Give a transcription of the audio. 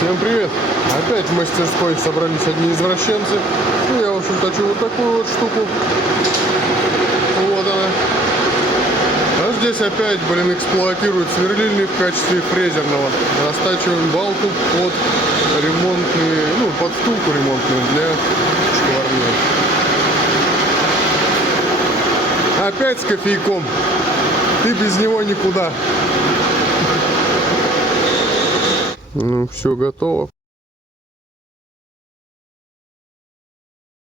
Всем привет! Опять в мастерской собрались одни извращенцы. Ну, я, в общем, точу вот такую вот штуку. Вот она. А здесь опять, эксплуатируют сверлильник в качестве фрезерного. Растачиваем балку под ремонтные, под втулку ремонтную для шкварнира. Опять с кофейком. Ты без него никуда. Ну, все готово.